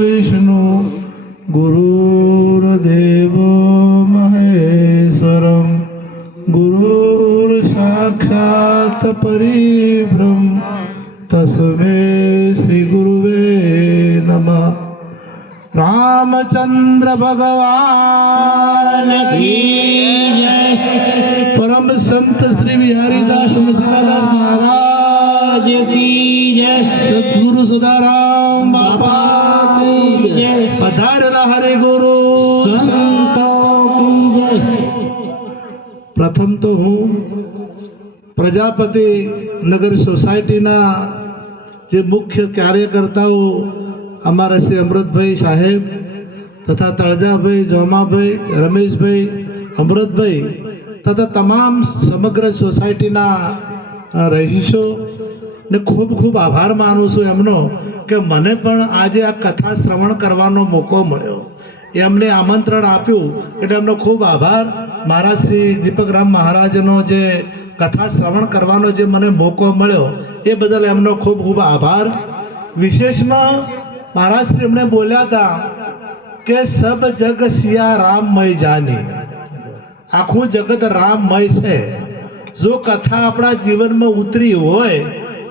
विष्णु गुरुर्देवो महेश्वरं गुरुर्साक्षात् परिब्रह्म तस्मै श्री गुरुवे नमः। रामचंद्र भगवान की जय। परम संत श्री बिहारीदास मुसीबादास महाराज की जय। सद्गुरु सदाराम बाबा की जय। पधारेला हरे गुरु संतों की जय। प्रथम तो हूँ प्रजापति नगर सोसायटी ना जे मुख्य कार्यकर्ताओं अमरा श्री अमृतभाई साहेब तथा तळजाभाई, जोमाभाई, रमेशभाई, अमृतभाई तथा तमाम समग्र सोसायटीना रहीशो ने खूब खूब आभार मानु छुं एमनो के मने पण आजे आ कथा श्रवण करवानो मोको मळ्यो। एमने आमंत्रण आप्युं એટલે એમનો ખૂબ આભાર। મારા શ્રી દીપકરામ મહારાજનો જે કથા શ્રવણ કરવાનો જે મને મોકો મળ્યો એ બદલ એમનો ખૂબ ખૂબ આભાર। વિશેષમાં महाराज श्री हमने बोलिया था कि सब जग सिया राममय जानी। आखू जगत राममय से जो कथा अपना जीवन में उतरी होय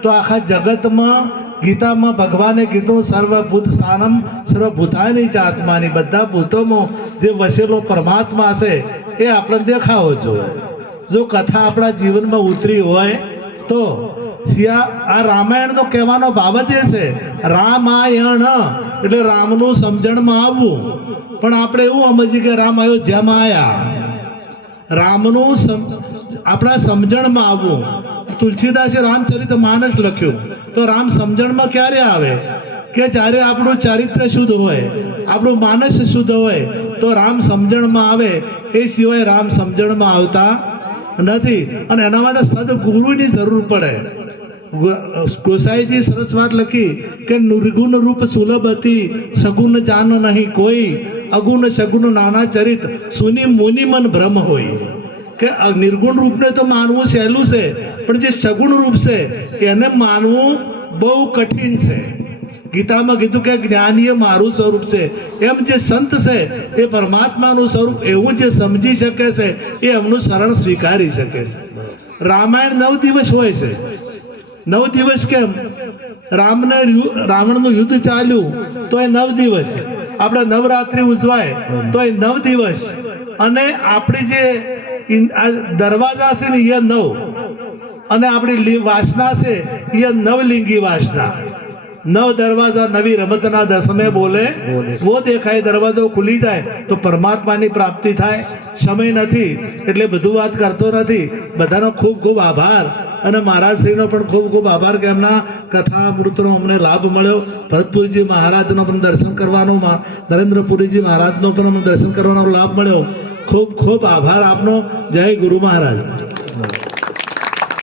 तो आखा जगत में गीता में भगवाने कीधुं सर्वभूत स्थानम सर्वभूतानि च आत्मानि। बधा भूतों में जे वसेलो परमात्मा से ये आपने देखावो जोईए। जो कथा अपना जीवन में उतरी होय तो सिया आ रामायण तो कहेवानो भाव ज छे रामायण એટલે રામનું સમજણમાં આવવું। પણ આપણે એવું સમજીએ કે રામ અયોધ્યામાં આયા। રામનું આપણા સમજણમાં આવવું। તુલસીદાસે રામચરિત માનસ લખ્યું તો રામ સમજણમાં ક્યારે આવે કે જ્યારે આપણું ચારિત્ર શુદ્ધ હોય, આપણું માનસ શુદ્ધ હોય તો રામ સમજણમાં આવે। એ સિવાય રામ સમજણમાં આવતા નથી અને એના માટે સદગુરુની જરૂર પડે। गोसाई जी सरस बात लखी के निर्गुण रूप सुलभ अति सगुण जान नहीं कोई अगुण सगुण नाना चरित सुनी मुनि मन भ्रम होई। के निर्गुण रूप ने तो मानवू सहेलू से पण जे सगुण रूप से एने मानवू बहु कठिन से। गीता में कीधुं के ज्ञानी मारू स्वरूप से एम जे संत से ए परमात्मानु स्वरूप एवं जे समझी सके से ए एमनुं शरण स्वीकारी सके से। रामायण 9 दिवस होय छे। 9 दिवस केम रामने रावणનું યુદ્ધ ચાલ્યું તો એ 9 દિવસ। આપણે નવરાત્રી ઉજવાય તો એ 9 દિવસ અને આપણી જે દરવાજા છે ને એ 9 અને આપણી વાસના છે એ 9 लिंगी वासना। 9 दरवाजा नवी रमतना दसमे बोले वो देखाय दरवाजो खुली जाए तो परमात्मानी प्राप्ति थाय। समय નથી એટલે બધું વાત કરતો નથી। બધાનો ખૂબ ખૂબ આભાર અને મહારાજ શ્રીનો પણ ખૂબ ખૂબ આભાર કે એમના કથા અમૃતનો અમને લાભ મળ્યો। ભરતપુરીજી મહારાજનો પણ દર્શન કરવાનો, નરેન્દ્રપુરીજી મહારાજનો પણ અમને દર્શન કરવાનો લાભ મળ્યો। ખૂબ ખૂબ આભાર આપનો। જય ગુરુ મહારાજ।